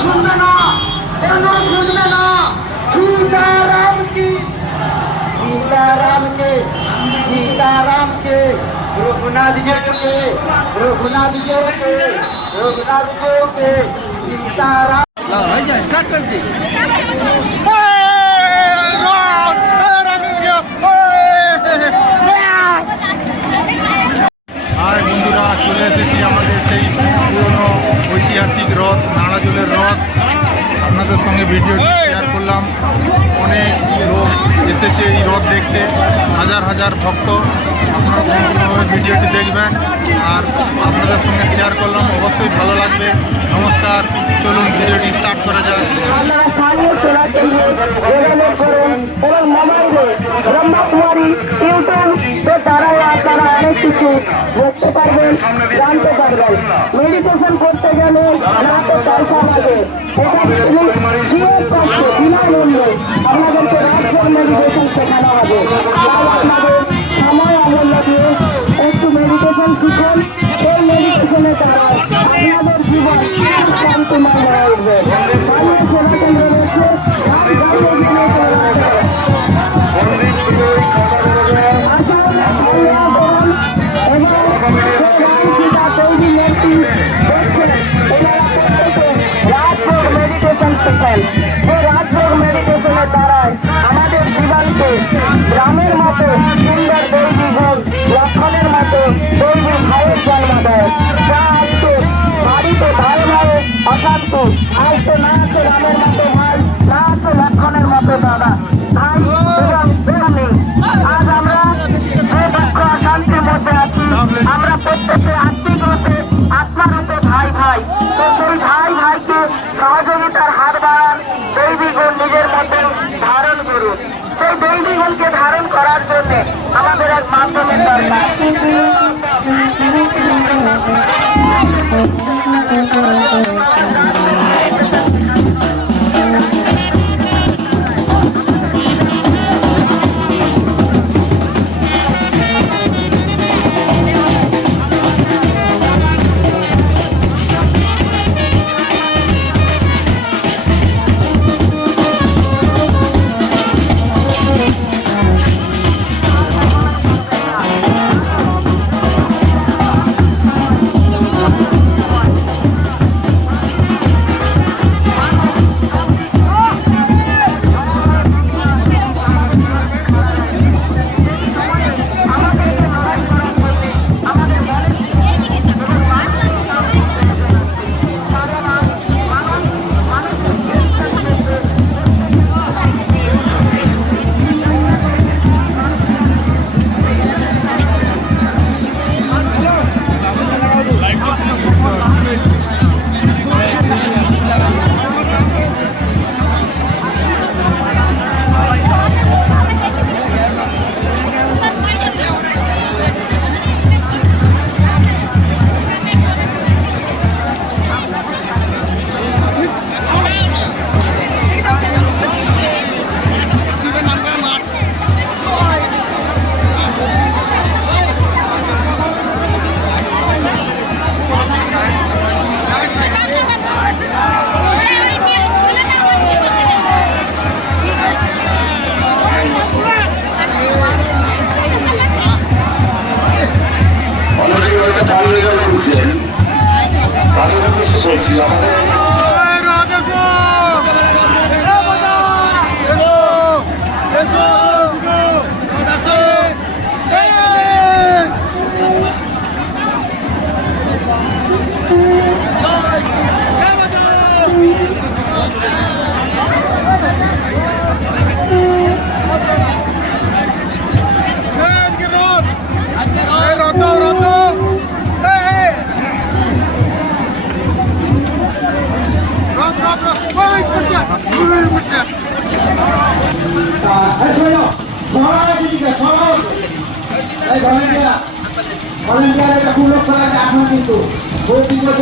শুনবে না, কেন শুনবে না? सीताराम की, सीताराम के, सीताराम के, रघुनाथ जी के, रघुनाथ जी के, रघुनाथ जी के, सीताराम। হাই বন্ধুরা, চলে এসেছি আমাদের সেই পুরনো ঐতিহাসিক রথ, নাড়াজলের রথ। আপনাদের সঙ্গে ভিডিওটি শেয়ার করলাম। অনেক লোক এসেছে এই রথ দেখতে, হাজার হাজার ভক্ত। আপনারা সম্পূর্ণভাবে ভিডিওটি দেখবেন আর আপনাদের সঙ্গে শেয়ার করলাম, অবশ্যই ভালো লাগবে। নমস্কার, চলুন ভিডিওটি স্টার্ট করা যাক। আপনারা স্থানীয় সেবা কেন্দ্রে যোগাযোগ করুন এবং মোবাইলে ব্রহ্মকুমারী ইউটিউবে দ্বারাও আপনারা অনেক কিছু দেখতে পারবেন, জানতে পারবেন। মেডিটেশন করতে গেলে না তো পয়সা লাগে, এখানে বিনামূল্যে আপনাদেরকে রাজ্যের মেডিটেশন শেখানো হবে। তাই আপনাদের সময় অমূল্য দিয়ে একটু মেডিটেশন শিখুন। এই মেডিটেশনের দ্বারা আপনাদের জীবন শান্তিময় হয়ে উঠবে। স্থানীয় সেবা কেন্দ্র রয়েছে রাজযোগ মেডিটেশন শেখেন। এই রাজযোগ মেডিটেশনের দ্বারাই আমাদের জীবনকে গ্রামের মতো সুন্দর দৈবী গুণ, লক্ষণের মতো দৈবী ভাবের জন্ম দেয়। যা আজকে বাড়িতে ভাই ভাই অশান্তি, আজকে না আছে রামের মতো ভাই, না আছে লক্ষণের মতো দাদা ভাই এবং তেমনি আজ আমরা যে দুঃখ অশান্তির মধ্যে আছি, আমরা প্রত্যেকে আত্মিক রূপে আত্মারূপে ভাই ভাই। তো সেই ভাই ভাইকে সহযোগিতার হাত বাড়ান, দৈবী গুণ নিজের মধ্যে ধারণ করুন। সেই দৈবী গুণকে ধারণ করার জন্য আমাদের এক মাধ্যমের দরকার।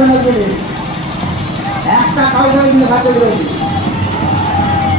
কিন্তু একটা খাওয়া দিলে হাতে